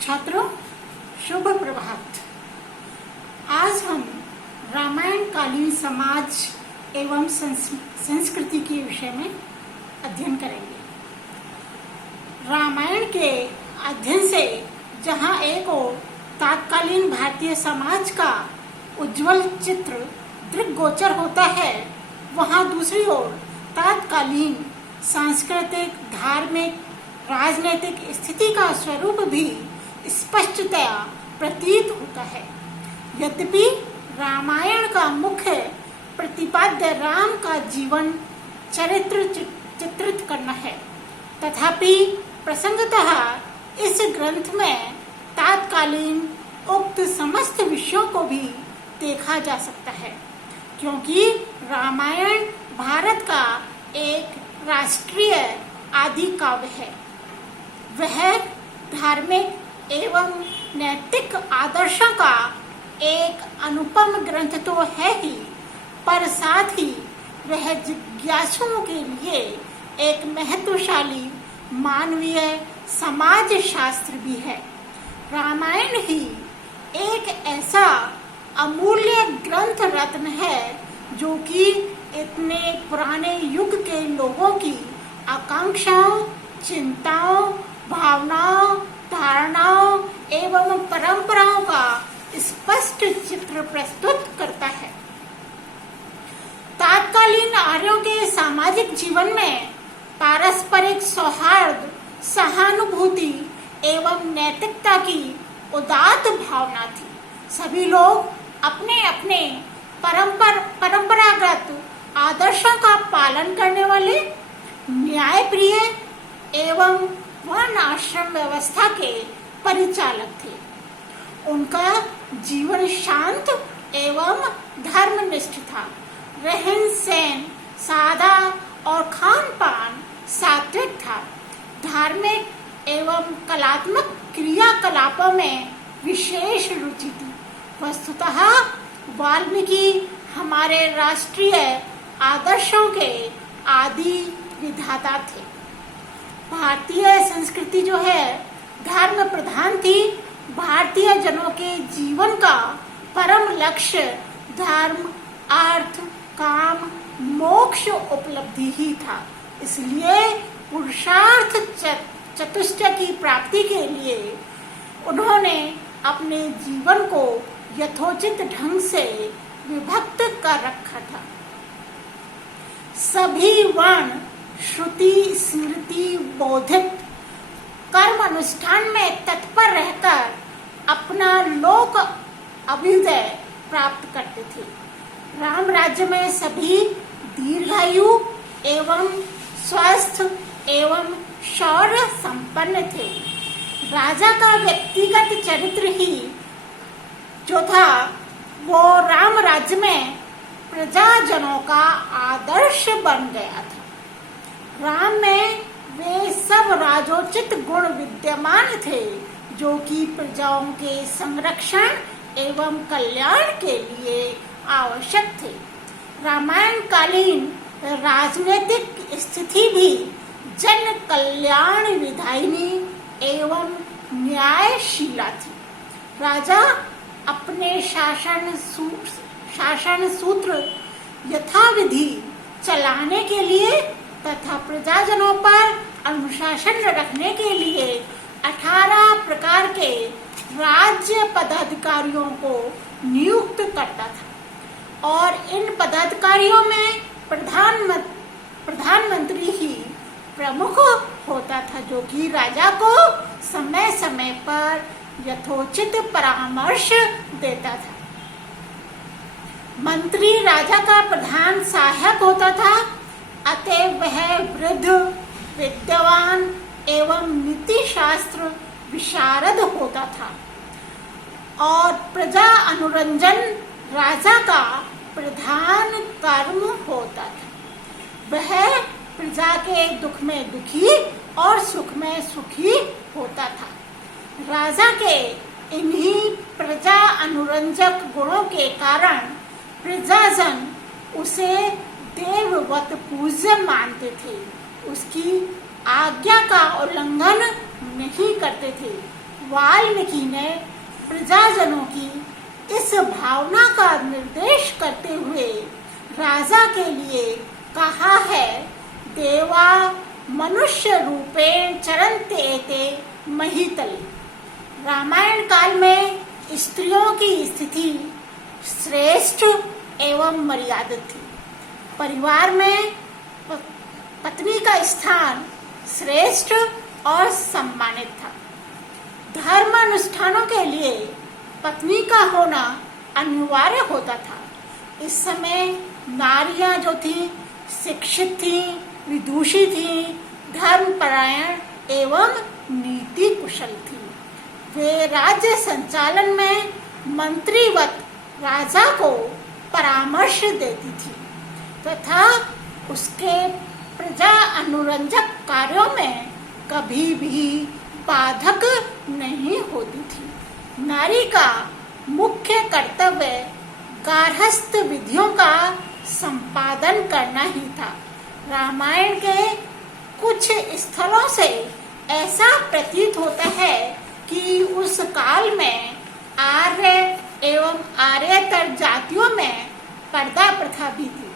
छात्रों, शुभ प्रभात। आज हम रामायण कालीन समाज एवं संस्कृति के विषय में अध्ययन करेंगे। रामायण के अध्ययन से जहाँ एक ओर तत्कालीन भारतीय समाज का उज्जवल चित्र दृष्टिगोचर होता है, वहाँ दूसरी ओर तत्कालीन सांस्कृतिक, धार्मिक, राजनीतिक स्थिति का स्वरूप भी स्पष्टतया प्रतीत होता है। यद्यपि रामायण का मुख्य प्रतिपाद्य राम का जीवन चरित्र चित्रित करना है, तथापि प्रसंगतः इस ग्रंथ में तत्कालीन उक्त समस्त विषयों को भी देखा जा सकता है, क्योंकि रामायण भारत का एक राष्ट्रीय आदि काव्य है। वह धार्मिक एवं नैतिक आदर्शों का एक अनुपम ग्रंथ तो है ही, पर साथ ही वह जिज्ञासुओं के लिए एक महत्वशाली मानवीय समाज शास्त्र भी है। रामायण ही एक ऐसा अमूल्य ग्रंथ रत्न है जो कि इतने पुराने युग के लोगों की आकांक्षाओं, चिंताओं, भावनाओं, धारणाओं एवं परंपराओं का स्पष्ट चित्र प्रस्तुत करता है। तत्कालीन आर्यों के सामाजिक जीवन में पारस्परिक सौहार्द, सहानुभूति एवं नैतिकता की उदात्त भावना थी। सभी लोग अपने अपने परंपरागत आदर्शों का पालन करने वाले, न्यायप्रिय एवं वर्ण आश्रम व्यवस्था के परिचालक थे। उनका जीवन शांत एवं धर्मनिष्ठ था। रहन सहन सादा और खान पान सात्विक था। धार्मिक एवं कलात्मक क्रियाकलापों में विशेष रुचि थी। वस्तुतः वाल्मीकि हमारे राष्ट्रीय आदर्शों के आदि विधाता थे। भारतीय संस्कृति जो है धर्म प्रधान थी। भारतीय जनों के जीवन का परम लक्ष्य धर्म, अर्थ, काम, मोक्ष उपलब्धि ही था। इसलिए पुरुषार्थ चतुष्टय की प्राप्ति के लिए उन्होंने अपने जीवन को यथोचित ढंग से विभक्त कर रखा था। सभी वर्ण श्रुति स्मृति बोधित कर्म अनुष्ठान में तत्पर रहकर अपना लोक अभ्युदय प्राप्त करते थे। राम राज्य में सभी दीर्घायु एवं स्वस्थ एवं शौर्य संपन्न थे। राजा का व्यक्तिगत चरित्र ही जो था वो राम राज्य में प्रजाजनों का आदर्श बन गया था। राम में वे सब राजोचित गुण विद्यमान थे जो कि प्रजाओं के संरक्षण एवं कल्याण के लिए आवश्यक थे। रामायण कालीन राजनीतिक स्थिति भी जन कल्याण विधायिनी एवं न्यायशीला थी। राजा अपने शासन सूत्र यथाविधि चलाने के लिए तथा प्रजाजनों पर अनुशासन रखने के लिए 18 प्रकार के राज्य पदाधिकारियों को नियुक्त करता था और इन पदाधिकारियों में प्रधानमंत्री ही प्रमुख होता था, जो कि राजा को समय समय पर यथोचित परामर्श देता था। मंत्री राजा का प्रधान सहायक होता था, अतः वह वृद्ध, विद्वान एवं नीति शास्त्र विशारद होता था और प्रजा अनुरंजन राजा का प्रधान कर्म होता था। वह प्रजा के दुख में दुखी और सुख में सुखी होता था। राजा के इन्हीं प्रजा अनुरंजक गुणों के कारण प्रजाजन उसे देववत पूज्य मानते थे। उसकी आज्ञा का उल्लंघन नहीं करते थे। वाल्मीकि ने प्रजाजनों की इस भावना का निर्देश करते हुए राजा के लिए कहा है, देवा मनुष्य रूपेण चरन्ते एते महीतले। रामायण काल में स्त्रियों की स्थिति श्रेष्ठ एवं मर्यादित थी। परिवार में पत्नी का स्थान श्रेष्ठ और सम्मानित था। धर्म अनुष्ठानों के लिए पत्नी का होना अनिवार्य होता था। इस समय नारियां जो थी शिक्षित थी, विदुषी थी, धर्मपरायण एवं नीति कुशल थी। वे राज्य संचालन में मंत्रीवत राजा को परामर्श देती थी तथा उसके प्रजा अनुरंजक कार्यों में कभी भी बाधक नहीं होती थी। नारी का मुख्य कर्तव्य गार्हस्थ विधियों का संपादन करना ही था। रामायण के कुछ स्थलों से ऐसा प्रतीत होता है कि उस काल में आर्य एवं आर्यतर जातियों में पर्दा प्रथा भी थी।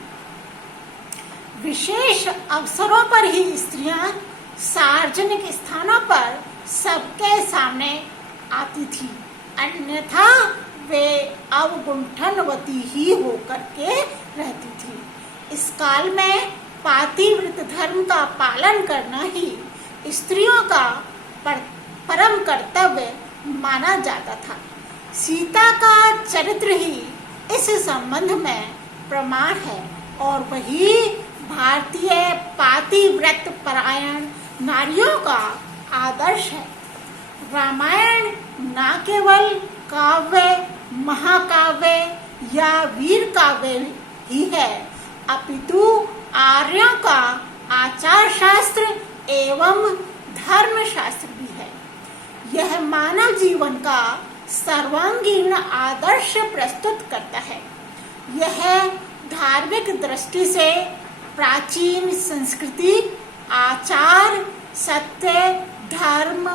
विशेष अवसरों पर ही स्त्रियां सार्वजनिक स्थानों पर सबके सामने आती थी, अन्यथा वे अवगुंठनवती ही होकर के रहती थी। इस काल में पातिव्रत धर्म का पालन करना ही स्त्रियों का परम कर्तव्य माना जाता था। सीता का चरित्र ही इस संबंध में प्रमाण है और वही भारतीय पातिव्रत परायण नारियों का आदर्श है। रामायण न केवल काव्य, महाकाव्य या वीर काव्य ही है, अपितु आर्यों का आचार शास्त्र एवं धर्म शास्त्र भी है। यह मानव जीवन का सर्वांगीण आदर्श प्रस्तुत करता है। यह धार्मिक दृष्टि से प्राचीन संस्कृति, आचार, सत्य, धर्म,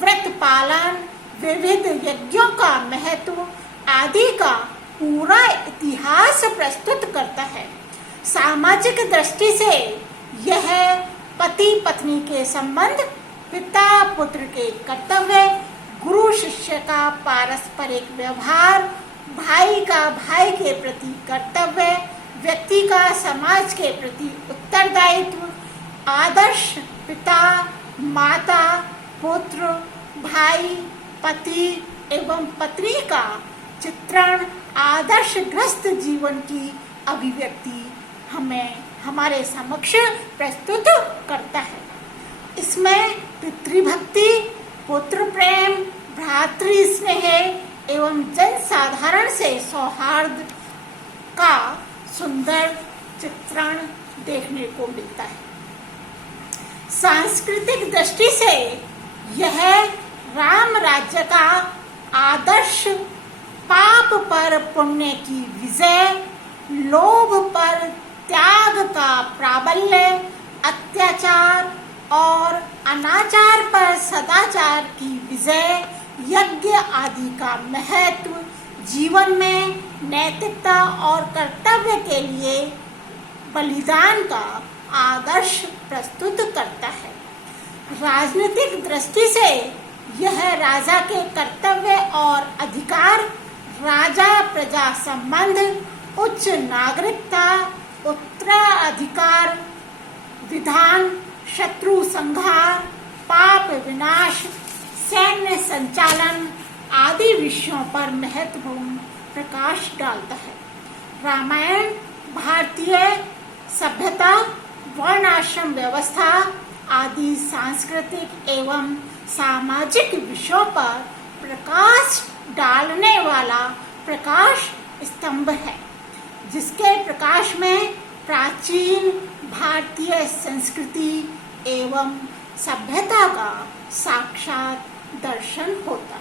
व्रत पालन, विविध यज्ञों का महत्व आदि का पूरा इतिहास प्रस्तुत करता है। सामाजिक दृष्टि से यह पति पत्नी के संबंध, पिता पुत्र के कर्तव्य, गुरु शिष्य का पारस्परिक व्यवहार, भाई का भाई के प्रति कर्तव्य, व्यक्ति का समाज के प्रति उत्तरदायित्व, आदर्श पिता, माता, पुत्र, भाई, पति एवं पत्नी का चित्रण आदर्शग्रस्त जीवन की अभिव्यक्ति हमें हमारे समक्ष प्रस्तुत करता है। इसमें पितृभक्ति, पुत्र प्रेम, भ्रातृ स्नेह एवं जन साधारण से सौहार्द का सुंदर चित्रण देखने को मिलता है। सांस्कृतिक दृष्टि से यह राम राज्य का आदर्श पाप पर पुण्य की विजय, लोभ पर त्याग का प्राबल्य, अत्याचार और अनाचार पर सदाचार की विजय, यज्ञ आदि का महत्व, जीवन में नैतिकता और कर्तव्य के लिए बलिदान का आदर्श प्रस्तुत करता है। राजनीतिक दृष्टि से यह राजा के कर्तव्य और अधिकार, राजा प्रजा संबंध, उच्च नागरिकता, उत्तराधिकार विधान, शत्रु संहार, पाप विनाश, सैन्य संचालन आदि विषयों पर महत्वपूर्ण प्रकाश डालता है। रामायण भारतीय सभ्यता, वर्णाश्रम व्यवस्था आदि सांस्कृतिक एवं सामाजिक विषयों पर प्रकाश डालने वाला प्रकाश स्तंभ है, जिसके प्रकाश में प्राचीन भारतीय संस्कृति एवं सभ्यता का साक्षात दर्शन होता है।